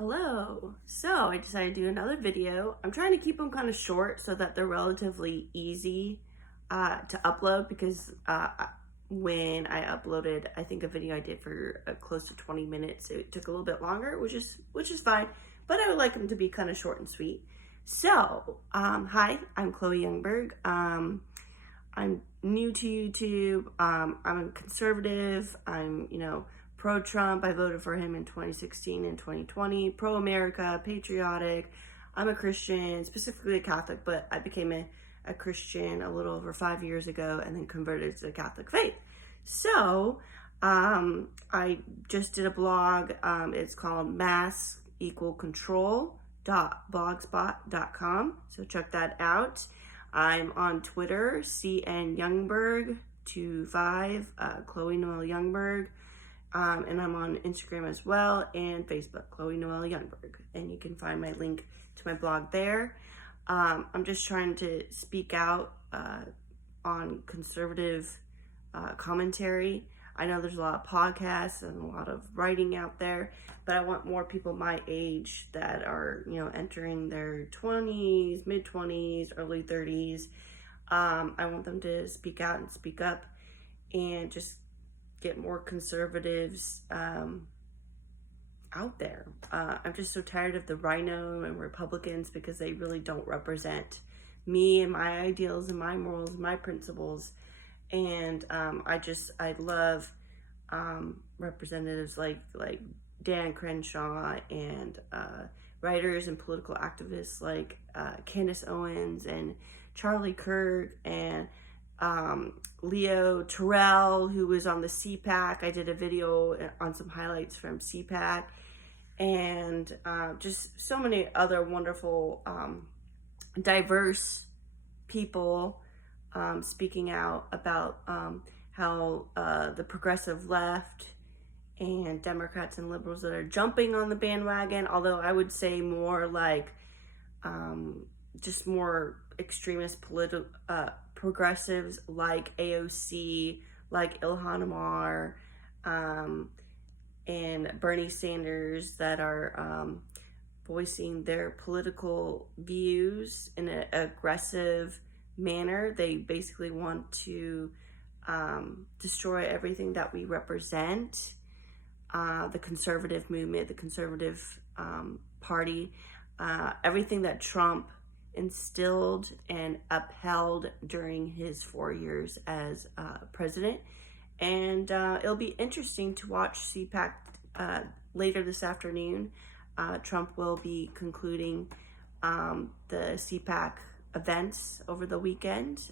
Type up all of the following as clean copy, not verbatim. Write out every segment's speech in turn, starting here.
Hello. So I decided to do another video. I'm trying to keep them kind of short so that they're relatively easy to upload because when I uploaded, I think a video I did for close to 20 minutes, it took a little bit longer, which is fine, but I would like them to be kind of short and sweet. So, hi, I'm Chloe Youngberg. I'm new to YouTube. I'm a conservative. I'm, pro-Trump. I voted for him in 2016 and 2020. Pro-America, patriotic. I'm a Christian, specifically a Catholic, but I became a Christian a little over 5 years ago and then converted to the Catholic faith. So, I just did a blog. It's called mass=control.blogspot.com. So check that out. I'm on Twitter, CNYoungberg25, Chloe Noel Youngberg. And I'm on Instagram as well and Facebook, Chloe Noel Youngberg. And you can find my link to my blog there. I'm just trying to speak out on conservative commentary. I know there's a lot of podcasts and a lot of writing out there, but I want more people my age that are, entering their 20s, mid-20s, early 30s. I want them to speak out and speak up and just get more conservatives out there. I'm just so tired of the Rhino and Republicans because they really don't represent me and my ideals and my morals and my principles. And I love representatives like Dan Crenshaw and writers and political activists like Candace Owens and Charlie Kirk and Leo Terrell, who was on the CPAC. I did a video on some highlights from CPAC, and just so many other wonderful, diverse people speaking out about how the progressive left and Democrats and liberals that are jumping on the bandwagon, although I would say more like just more extremist progressives like AOC, like Ilhan Omar, and Bernie Sanders that are voicing their political views in an aggressive manner. They basically want to destroy everything that we represent, the conservative movement, the conservative party, everything that Trump instilled and upheld during his 4 years as president. And it'll be interesting to watch CPAC later this afternoon. Trump will be concluding the CPAC events over the weekend.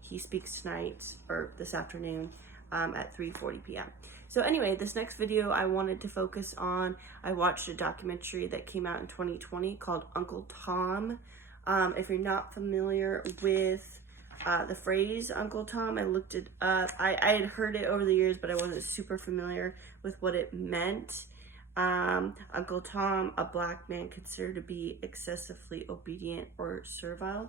He speaks tonight or this afternoon at 3:40 p.m. So anyway, this next video I wanted to focus on, I watched a documentary that came out in 2020 called Uncle Tom. If you're not familiar with the phrase Uncle Tom, I looked it up. I had heard it over the years, but I wasn't super familiar with what it meant. Uncle Tom, a black man considered to be excessively obedient or servile.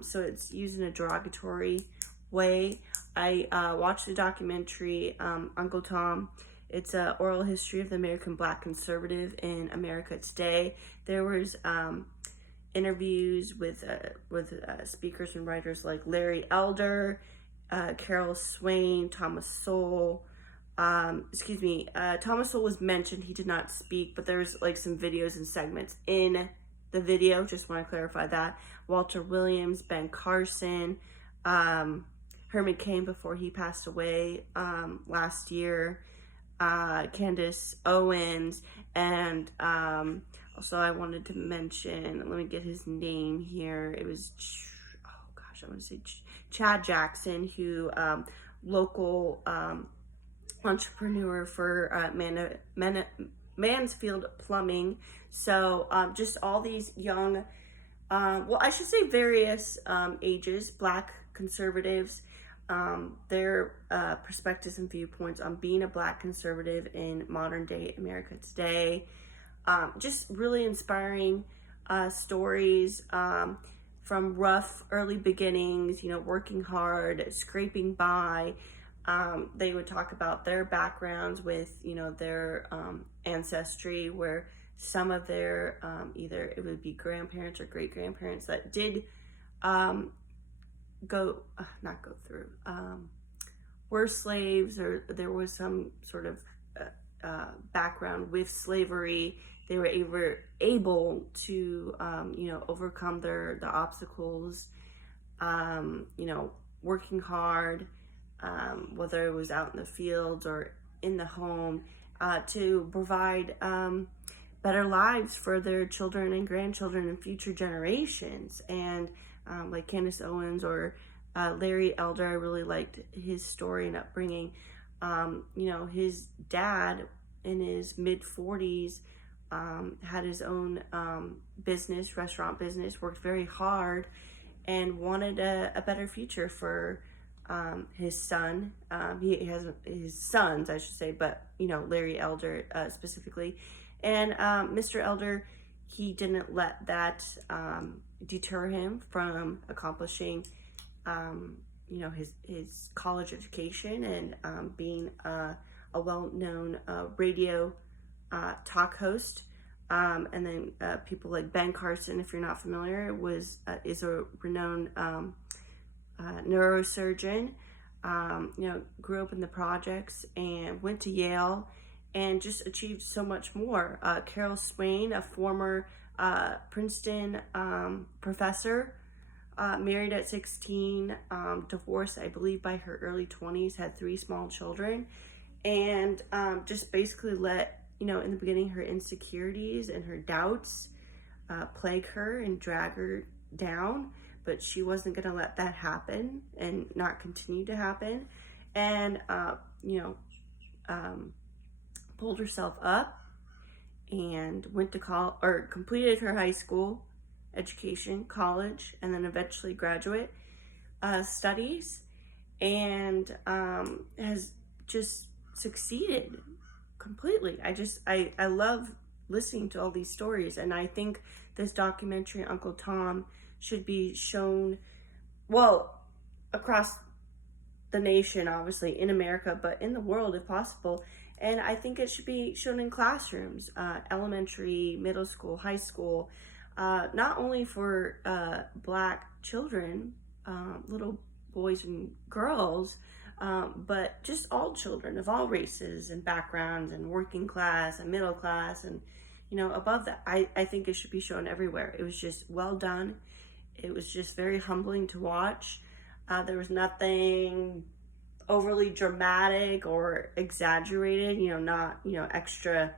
So it's used in a derogatory way. I watched the documentary Uncle Tom. It's an oral history of the American black conservative in America today. There was interviews with speakers and writers like Larry Elder, Carol Swain, Thomas Sowell. Thomas Sowell was mentioned. He did not speak, but there's like some videos and segments in the video. Just want to clarify that. Walter Williams, Ben Carson, Herman Cain before he passed away last year, Candace Owens, and also I wanted to mention, let me get his name here. It was, I want to say Chad Jackson, who local entrepreneur for Mansfield Plumbing. So just all these young, I should say various ages, black conservatives, their perspectives and viewpoints on being a black conservative in modern day America today. Just really inspiring stories from rough early beginnings, working hard, scraping by. They would talk about their backgrounds with, their ancestry, where some of their either it would be grandparents or great grandparents that did um, not go through, were slaves, or there was some sort of background with slavery. They were able to, overcome the obstacles, working hard, whether it was out in the fields or in the home, to provide better lives for their children and grandchildren and future generations. And like Candace Owens or Larry Elder, I really liked his story and upbringing. His dad in his mid 40s had his own restaurant business, worked very hard, and wanted a better future for his son. He has his sons, I should say, but Larry Elder specifically. And Mr. Elder, he didn't let that deter him from accomplishing his college education and being a well-known radio talk host. And then people like Ben Carson, if you're not familiar, is a renowned neurosurgeon. Grew up in the projects and went to Yale and just achieved so much more. Carol Swain, a former Princeton professor, married at 16, divorced, I believe, by her early 20s, had 3 small children, and just basically let, in the beginning, her insecurities and her doubts plague her and drag her down, but she wasn't going to let that happen and not continue to happen, and, pulled herself up and went to college, or completed her high school education, college, and then eventually graduate studies, and has just succeeded completely. I love listening to all these stories, and I think this documentary, Uncle Tom, should be shown, well, across the nation, obviously, in America, but in the world if possible. And I think it should be shown in classrooms, elementary, middle school, high school, not only for Black children, little boys and girls, but just all children of all races and backgrounds, and working class and middle class, and above that. I think it should be shown everywhere. It was just well done. It was just very humbling to watch. There was nothing overly dramatic or exaggerated, not extra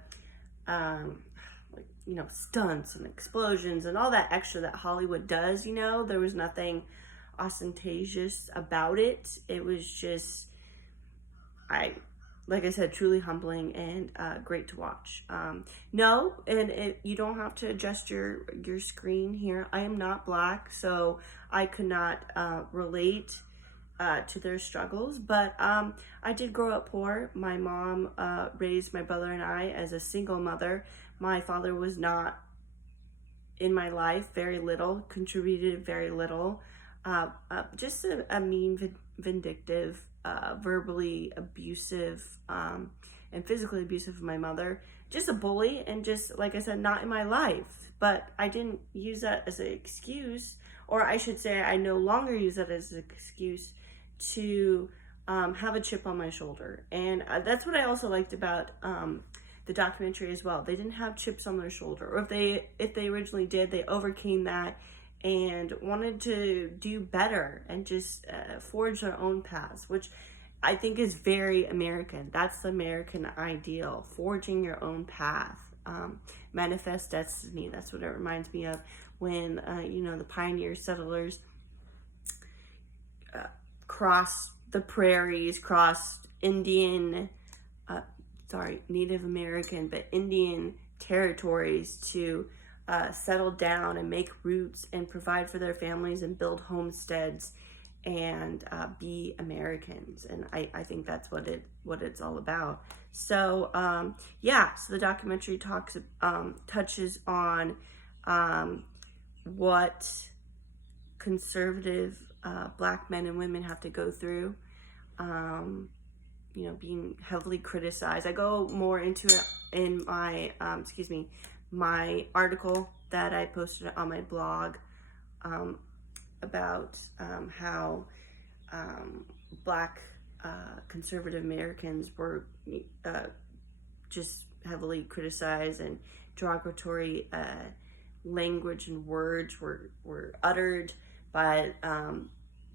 stunts and explosions and all that extra that Hollywood does. There was nothing ostentatious about it. It was just, like I said, truly humbling and great to watch. You don't have to adjust your screen here. I am not Black, so I could not relate to their struggles, but I did grow up poor. My mom raised my brother and I as a single mother. My father was not in my life, very little, contributed very little, just a mean, vindictive, verbally abusive, and physically abusive of my mother, just a bully, and just, like I said, not in my life. But I didn't use that as an excuse, or I should say I no longer use that as an excuse to have a chip on my shoulder. And that's what I also liked about the documentary as well. They didn't have chips on their shoulder, or if they originally did, they overcame that and wanted to do better and just forge their own paths, which I think is very American. That's the American ideal, forging your own path, manifest destiny. That's what it reminds me of when the pioneer settlers crossed the prairies, crossed Native American, but Indian territories to settle down and make roots and provide for their families and build homesteads and be Americans. And I think that's what it's all about. So so the documentary touches on what conservative Black men and women have to go through, being heavily criticized. I go more into it in my my article that I posted on my blog um, about how Black conservative Americans were uh, just heavily criticized, and derogatory language and words were uttered by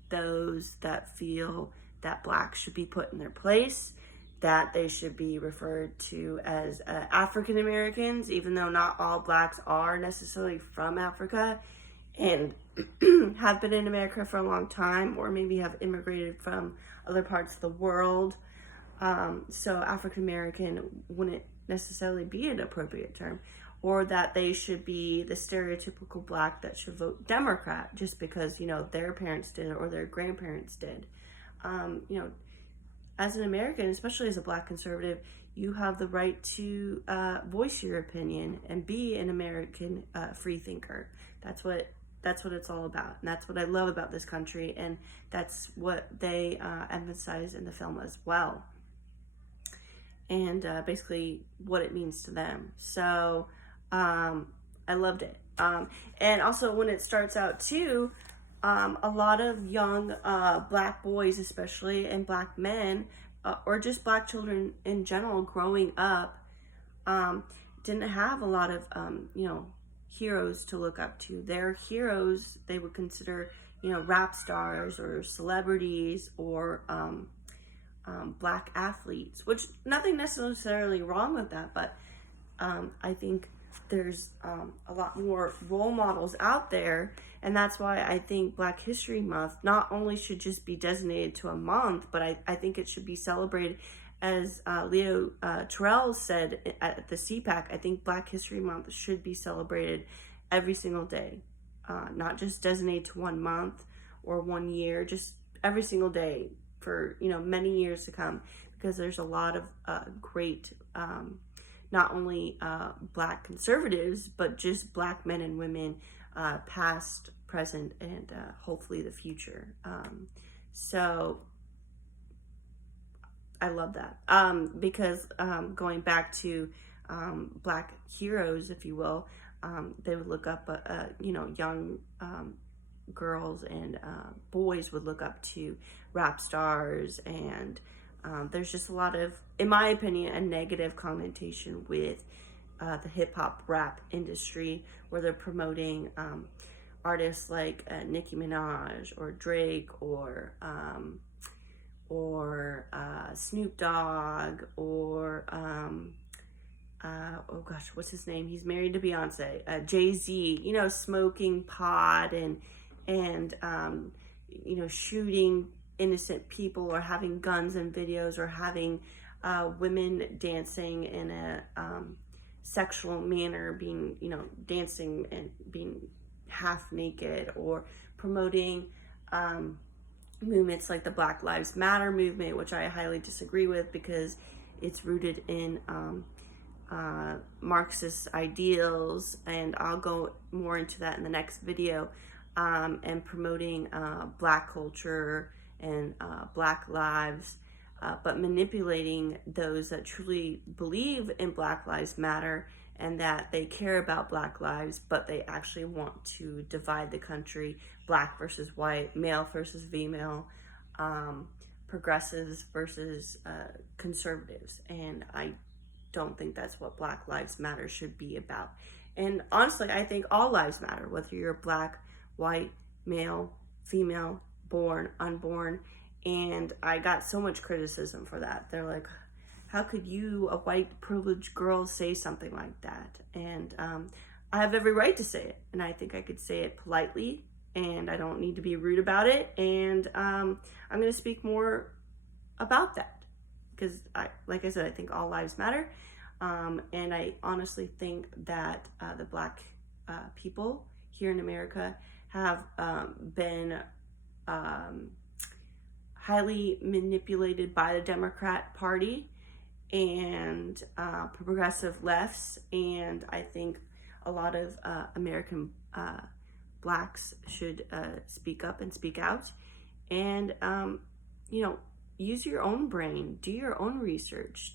those that feel that Blacks should be put in their place, that they should be referred to as African Americans, even though not all Blacks are necessarily from Africa and have been in America for a long time, or maybe have immigrated from other parts of the world. So African American wouldn't necessarily be an appropriate term, or that they should be the stereotypical Black that should vote Democrat just because, their parents did or their grandparents did. As an American, especially as a Black conservative, you have the right to voice your opinion and be an American free thinker. That's what it's all about, and that's what I love about this country, and that's what they emphasize in the film as well, and basically what it means to them. So I loved it, and also when it starts out too, a lot of young Black boys especially, and Black men, or just Black children in general growing up, didn't have a lot of heroes to look up to. Their heroes they would consider rap stars or celebrities, or Black athletes, which nothing necessarily wrong with that, but I think there's a lot more role models out there, and that's why I think Black History Month not only should just be designated to a month, but I think it should be celebrated, as Leo Terrell said at the CPAC. I think Black History Month should be celebrated every single day, not just designated to 1 month or 1 year, just every single day for many years to come, because there's a lot of great not only Black conservatives, but just Black men and women, past, present, and hopefully the future. So I love that, because going back to Black heroes, if you will, they would look up, young girls and boys would look up to rap stars, and there's just a lot of, in my opinion, a negative connotation with the hip-hop rap industry, where they're promoting artists like Nicki Minaj or Drake, or Snoop Dogg, or oh gosh, what's his name? He's married to Beyonce, Jay-Z, smoking pot and shooting innocent people, or having guns in videos, or having women dancing in a sexual manner, being dancing and being half naked, or promoting movements like the Black Lives Matter movement, which I highly disagree with, because it's rooted in Marxist ideals, and I'll go more into that in the next video, and promoting Black culture and Black lives, but manipulating those that truly believe in Black Lives Matter and that they care about Black lives, but they actually want to divide the country, Black versus white, male versus female, progressives versus conservatives. And I don't think that's what Black Lives Matter should be about. And honestly, I think all lives matter, whether you're Black, white, male, female, born, unborn. And I got so much criticism for that. They're like, how could you, a white privileged girl, say something like that? And I have every right to say it, and I think I could say it politely, and I don't need to be rude about it. And I'm going to speak more about that, because like I said, I think all lives matter. And I honestly think that the Black people here in America have been highly manipulated by the Democrat Party and progressive lefts, and I think a lot of American Blacks should speak up and speak out, and use your own brain, do your own research,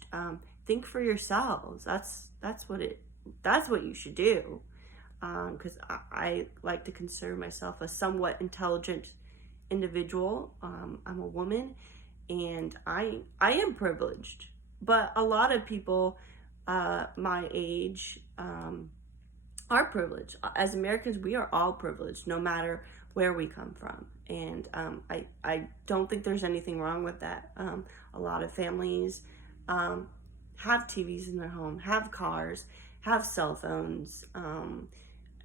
think for yourselves. That's what it that's what you should do. Because I like to consider myself a somewhat intelligent individual. I'm a woman, and I am privileged, but a lot of people my age are privileged. As Americans, we are all privileged, no matter where we come from, and I don't think there's anything wrong with that. A lot of families have TVs in their home, have cars, have cell phones,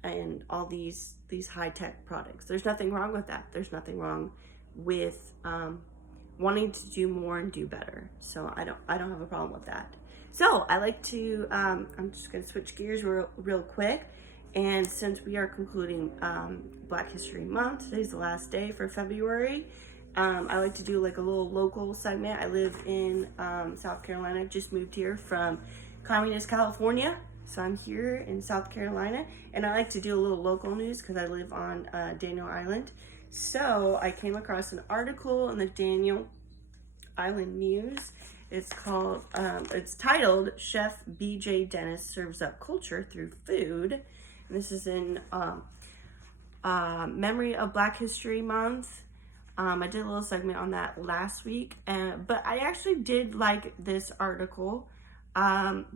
and all these high-tech products. There's nothing wrong with that. There's nothing wrong with wanting to do more and do better. So I don't have a problem with that. So I like to I'm just going to switch gears real quick. And since we are concluding Black History Month, today's the last day for February. I like to do like a little local segment. I live in South Carolina. Just moved here from communist California. So I'm here in South Carolina, and I like to do a little local news because I live on Daniel Island. So I came across an article in the Daniel Island News. It's called, it's titled, Chef B.J. Dennis Serves Up Culture Through Food. And this is in memory of Black History Month. I did a little segment on that last week, but I actually did like this article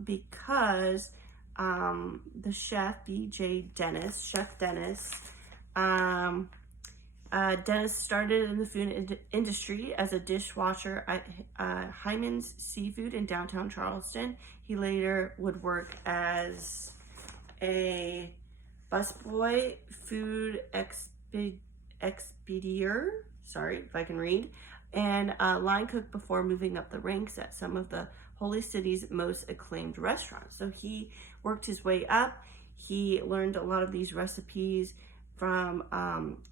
because the chef B.J. Dennis, Chef Dennis, Dennis started in the food industry as a dishwasher at Hyman's Seafood in downtown Charleston. He later would work as a busboy, food expeditor, sorry if I can read, and line cook before moving up the ranks at some of the Holy City's most acclaimed restaurants. So he worked his way up. He learned a lot of these recipes from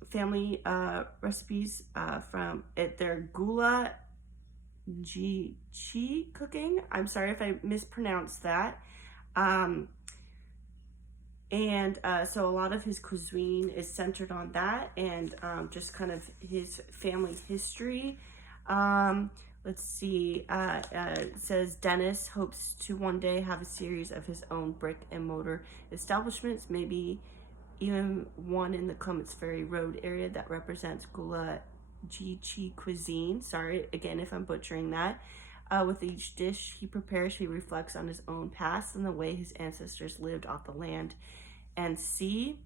family recipes from their Gula Chi cooking. I'm sorry if I mispronounced that. So a lot of his cuisine is centered on that, and just kind of his family history. Let's see, it says Dennis hopes to one day have a series of his own brick and mortar establishments, maybe even one in the Clements Ferry Road area that represents Gula Chi cuisine. Sorry again if I'm butchering that. With each dish he prepares, he reflects on his own past and the way his ancestors lived off the land and sea.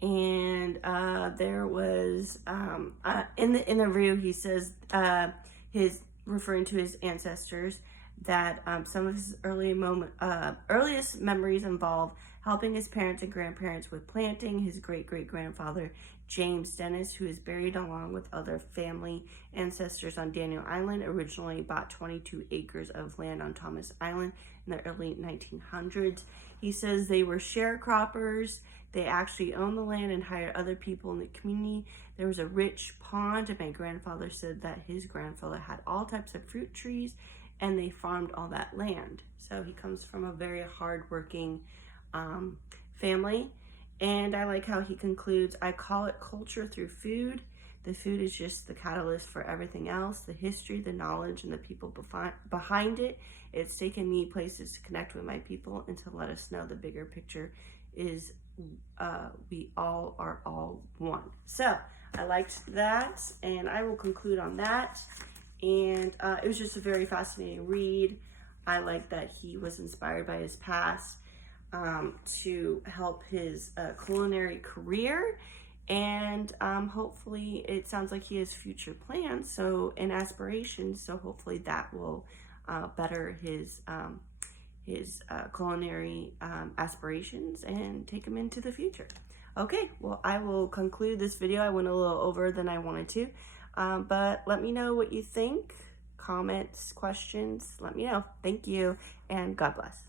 And there was in the review he says his referring to his ancestors that some of his earliest memories involve helping his parents and grandparents with planting. His great-great-grandfather James Dennis, who is buried along with other family ancestors on Daniel Island, originally bought 22 acres of land on Thomas Island in the early 1900s. He says they were sharecroppers. They actually owned the land and hired other people in the community. There was a rich pond, and my grandfather said that his grandfather had all types of fruit trees, and they farmed all that land. So he comes from a very hardworking family. And I like how he concludes, I call it culture through food. The food is just the catalyst for everything else, the history, the knowledge, and the people behind it. It's taken me places to connect with my people and to let us know the bigger picture is we all are all one. So I liked that, and I will conclude on that. And it was just a very fascinating read. I like that he was inspired by his past to help his culinary career, and hopefully it sounds like he has future plans and aspirations, so hopefully that will better his culinary aspirations and take him into the future. Okay, well, I will conclude this video. I went a little over than I wanted to, but let me know what you think. Comments, questions, let me know. Thank you, and God bless.